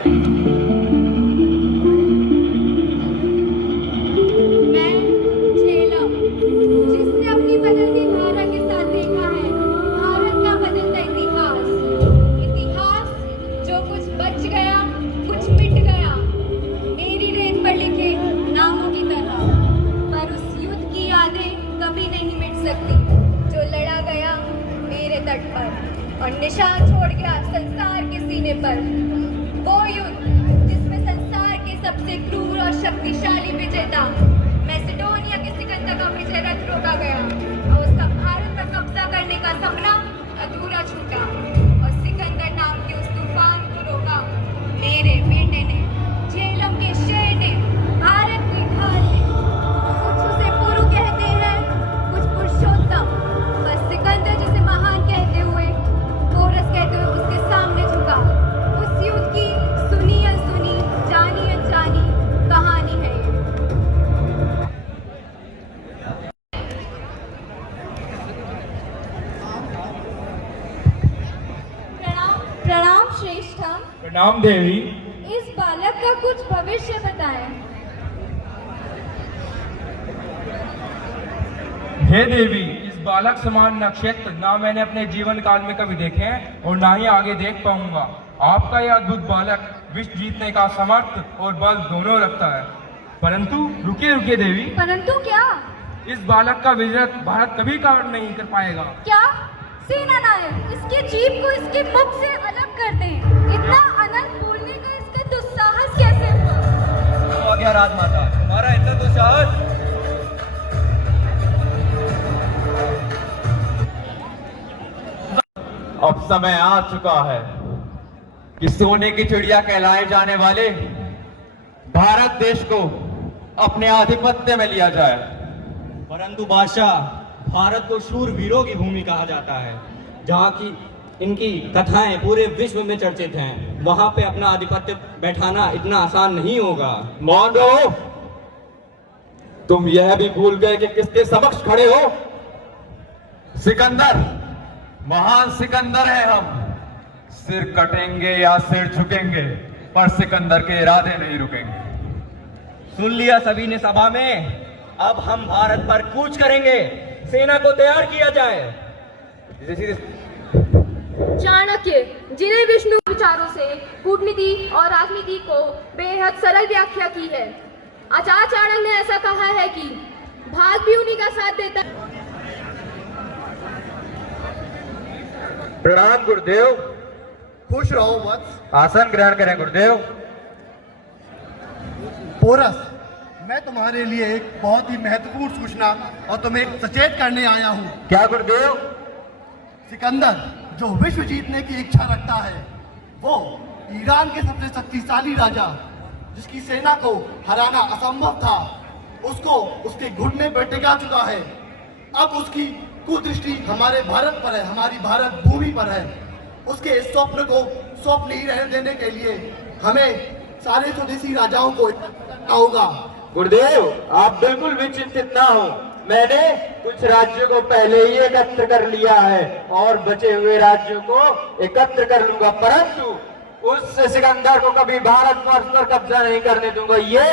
मैं झेलम, जिसने अपनी बदलती धारा के साथ देखा है भारत का बदलता इतिहास। इतिहास जो कुछ बच गया, कुछ मिट गया, मेरी रेत पर लिखे नामों की तरह। पर उस युद्ध की यादें कभी नहीं मिट सकती जो लड़ा गया मेरे तट पर और निशान छोड़ गया संसार के सीने पर। वो युद्ध जिसमें संसार के सबसे क्रूर और शक्तिशाली विजेता मैसेडोनिया के सिकंदर का विजय रथ रोका गया और उसका भारत पर कब्जा करने का सपना अधूरा छूटा। और सिकंदर नाम के उस तूफान को रोका मेरे बेटे ने, झेलम के शेर ने, भारत की ढाल ने। कुछ उसे पुरु कहते हैं, कुछ पुरुषोत्तम, बस सिकंदर जिसे महान कहते हुए, कोरस कहते हुए उसके सामने झुका। उस युद्ध की सुनी अनसुनी, जानी अनजानी कहानी है ये। प्रणाम श्रेष्ठा। प्रणाम देवी। इस बालक का कुछ भविष्य बताएं। हे देवी, इस बालक समान नक्षत्र ना मैंने अपने जीवन काल में कभी देखे हैं और ना ही आगे देख पाऊंगा। आपका यह अद्भुत बालक विश्व जीतने का समर्थ और बल दोनों रखता है। परंतु रुकिए रुकिए देवी, परंतु क्या? इस बालक का विजय भारत कभी काबू नहीं कर पाएगा। क्या? सेना नायक, इसके जीभ को इसके मुख से अलग कर दें। इतना अनंत बोलने का इसका दुस्साहस कैसे हुआ? हो गया राजमाता, तुम्हारा इतना दुस्साहस। अब समय आ चुका है कि सोने की चिड़िया कहलाए जाने वाले भारत देश को अपने आधिपत्य में लिया जाए। परंतु बादशाह, भारत को शूरवीरों की भूमि कहा जाता है, जहाँ की इनकी कथाएं पूरे विश्व में चर्चित हैं। वहां पे अपना आधिपत्य बैठाना इतना आसान नहीं होगा। मौन रहो। तुम यह भी भूल गए कि किसके समक्ष खड़े हो। सिकंदर, महान सिकंदर है हम। सिर कटेंगे या सिर झुकेंगे, पर सिकंदर के इरादे नहीं रुकेंगे। सुन लिया सभी ने सभा में। अब हम भारत पर कूच करेंगे। सेना को तैयार किया जाए। चाणक्य, जिन्हें विष्णु विचारों से कूटनीति और राजनीति को बेहद सरल व्याख्या की है, आचार्य चाणक्य ने ऐसा कहा है कि भाग भी उन्हीं का साथ देता है। प्रणाम गुरुदेव। खुश रहो वत्स। आसन ग्रहण करें गुरुदेव। पोरस, मैं तुम्हारे लिए एक बहुत ही महत्वपूर्ण सूचना और तुम्हें सचेत करने आया हूँ। क्या गुरुदेव? सिकंदर, जो विश्व जीतने की इच्छा रखता है, वो ईरान के सबसे शक्तिशाली राजा, जिसकी सेना को हराना असंभव था, उसको उसके घुटने पर टिका चुका है। अब उसकी कुदृष्टि हमारे भारत पर है, हमारी भारत भूमि पर है। उसके इस स्वप्न को स्वप्न ही रहने देने के लिए हमें सारे स्वदेशी राजाओं को इकट्ठा होगा। गुरुदेव, आप बिल्कुल भी चिंतित ना हो। मैंने कुछ राज्यों को पहले ही एकत्र कर लिया है और बचे हुए राज्यों को एकत्र कर लूंगा, परंतु उस सिकंदर को कभी भारत वर्ष पर कब्जा नहीं करने दूंगा। ये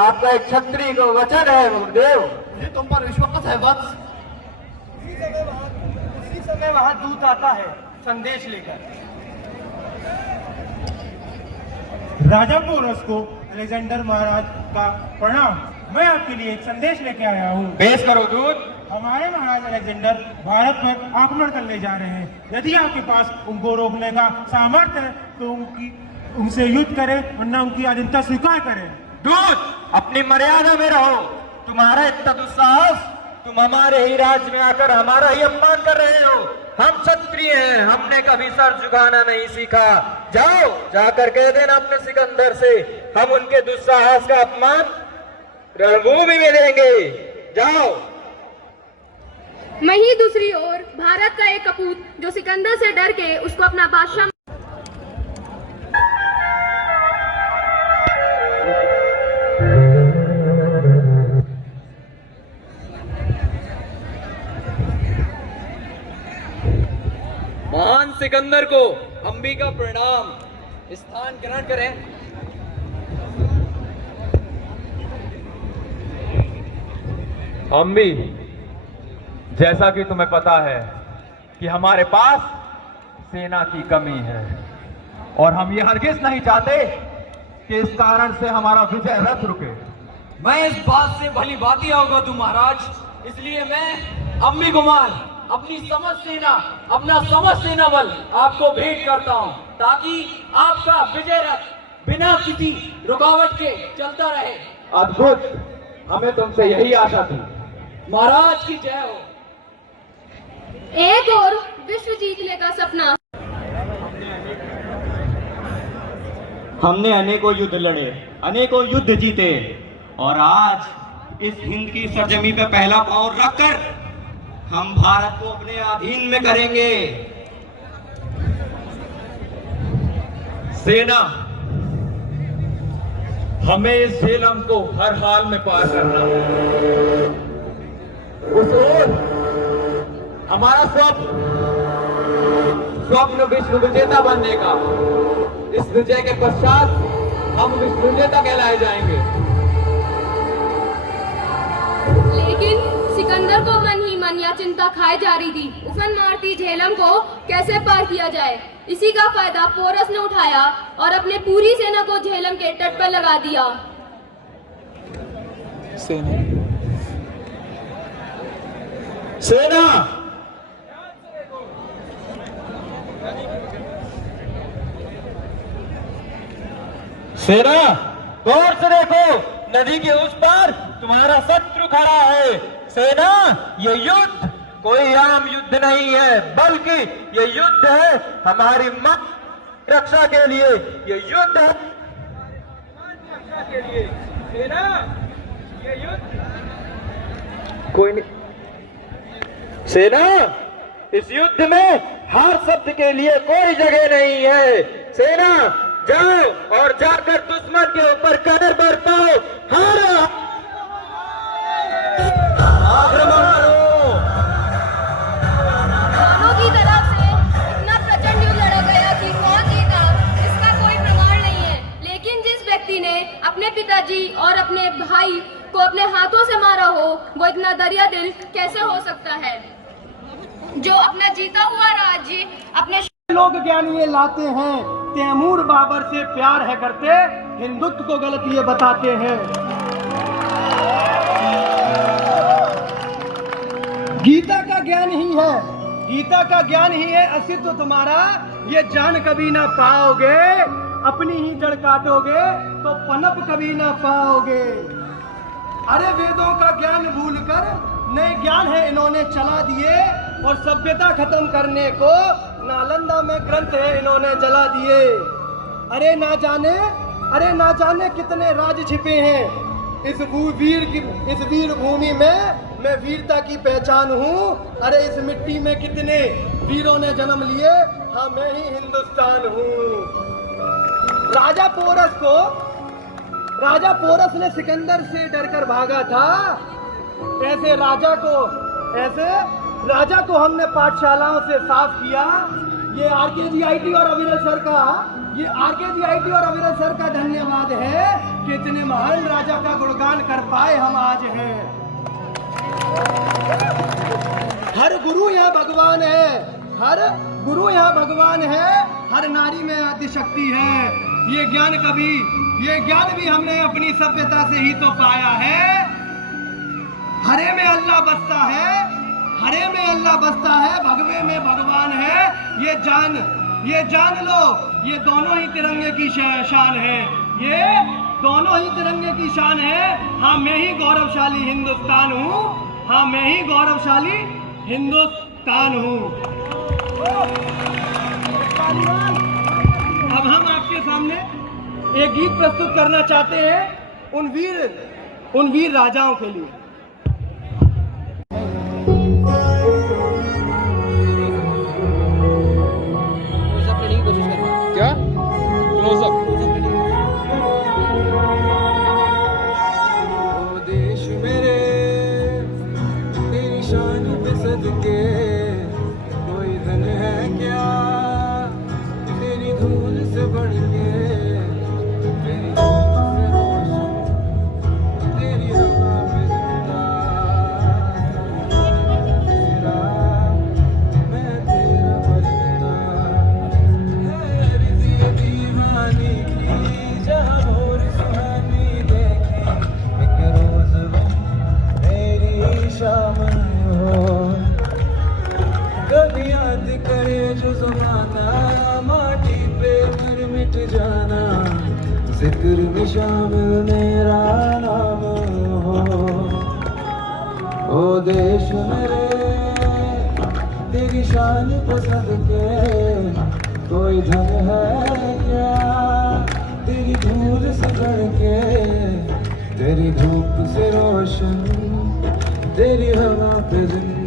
आपका एक क्षत्रिय का वचन है गुरुदेव। मुझे तुम पर विश्वास है वत्स। उसी समय वहां दूत आता है संदेश लेकर। राजा पोरस को अलेक्जेंडर महाराज का प्रणाम। मैं आपके लिए एक संदेश लेके आया हूँ। पेश करो दूत। हमारे महाराज अलेक्जेंडर भारत पर आक्रमण करने जा रहे हैं। यदि आपके पास उनको रोकने का सामर्थ्य है तो उनसे युद्ध करें, वरना उनकी अधीनता स्वीकार करें। दूत, अपनी मर्यादा में रहो। तुम्हारा इतना दुस्साहस, तुम हमारे ही राज्य में आकर हमारा ही अपमान कर रहे हो। हम क्षत्रिय हैं, हमने कभी सर झुकाना नहीं सीखा। जाओ, जाकर कह देना अपने सिकंदर से, हम उनके दुस्साहस का अपमान रणभूमि में देंगे। जाओ। वहीं दूसरी ओर भारत का एक कपूत जो सिकंदर से डर के उसको अपना बादशाह महान सिकंदर को अंबिका प्रणाम। स्थान ग्रहण करें। हम भी, जैसा कि तुम्हें पता है कि हमारे पास सेना की कमी है और हम ये हरगिज नहीं चाहते कि इस कारण से हमारा विजय रथ रुके। मैं इस बात से भली भांति अवगत हूं महाराज, इसलिए मैं अम्मी कुमार अपनी समस्त सेना, अपना समस्त सेना बल आपको भेंट करता हूं, ताकि आपका विजय रथ बिना किसी रुकावट के चलता रहे। अद्भुत, हमें तुमसे यही आशा थी। महाराज की जय हो। एक और विश्व जीतने का सपना। हमने अनेकों युद्ध लड़े, अनेकों युद्ध जीते, और आज इस हिंद की सरजमी पे पहला पांव रखकर हम भारत को अपने अधीन में करेंगे। सेना, हमें इस झेलम को हर हाल में पार करना है। उस ओर हमारा स्वप्न विश्व विजेता बनने का। इस विजय के पश्चात हम विश्व विजेता कहलाए जाएंगे। लेकिन सिकंदर को मन ही मन यह चिंता खाए जा रही थी, उफन मारती झेलम को कैसे पार किया जाए। इसी का फायदा पोरस ने उठाया और अपने पूरी सेना को झेलम के तट पर लगा दिया। सेना, सेना, गौर से देखो, नदी के उस पार तुम्हारा शत्रु खड़ा है। सेना, ये युद्ध कोई आम युद्ध नहीं है, बल्कि ये युद्ध है हमारी मां रक्षा के लिए। ये युद्ध है रक्षा के लिए। सेना, ये युद्ध कोई नहीं। सेना, इस युद्ध में हार शब्द के लिए कोई जगह नहीं है। सेना, जाओ और जाकर दुश्मन के ऊपर कहर बरसाओ। हारो, आक्रमण करो। दोनों की तरफ से इतना प्रचंड युद्ध लड़ा गया कि कौन जीता इसका कोई प्रमाण नहीं है। लेकिन जिस व्यक्ति ने अपने पिताजी और अपने भाई को अपने हाथों से मारा हो, वो इतना दरिया दिल कैसे हो सकता है, जो अपना जीता हुआ राज्य अपने लोग ज्ञान ये लाते हैं, तैमूर बाबर से प्यार है करते, हिंदुत्व को गलत ये बताते हैं। गीता का ज्ञान ही है, गीता का ज्ञान ही है अस्तित्व तुम्हारा, ये जान कभी ना पाओगे। अपनी ही जड़ काटोगे तो पनप कभी ना पाओगे। अरे वेदों का ज्ञान भूलकर नए ज्ञान है इन्होंने चला दिए, और सभ्यता खत्म करने को नालंदा में ग्रंथ है इन्होंने जला दिए। अरे ना जाने कितने राज छिपे हैं इस वीर भूमि में। मैं वीरता की पहचान हूँ। अरे इस मिट्टी में कितने वीरों ने जन्म लिए, हाँ मैं ही हिंदुस्तान हूँ। राजा पोरस ने सिकंदर से डरकर भागा था। ऐसे राजा को हमने पाठशालाओं से साफ किया। ये आरकेजीआईटी और अविरल सर का धन्यवाद है कि इतने महान राजा का गुणगान कर पाए हम आज हैं। हर गुरु यहाँ भगवान है, हर नारी में आदि शक्ति है। ये ज्ञान भी हमने अपनी सभ्यता से ही तो पाया है। हरे में अल्लाह बसता है, भगवे में भगवान है। ये जान लो, ये दोनों ही तिरंगे की शान है। ये दोनों ही तिरंगे की शान है। हाँ मैं ही गौरवशाली हिंदुस्तान हूँ। अब हम आपके सामने एक गीत प्रस्तुत करना चाहते हैं उन वीर राजाओं के लिए। क्या क्लोजअप? ओ देश मेरे तेरी शान पे सदके, कोई धन है क्या तेरी धूल से बढ़ के। याद करे जो जमाना माटी पे मर मिट जाना जिक्र में शामिल मेरा नाम हो ओ देश मेरे तेरी शान पसंद के कोई धन है क्या तेरी धूल से बढ़ के तेरी धूप से रोशन तेरी हवा पे जिंदगी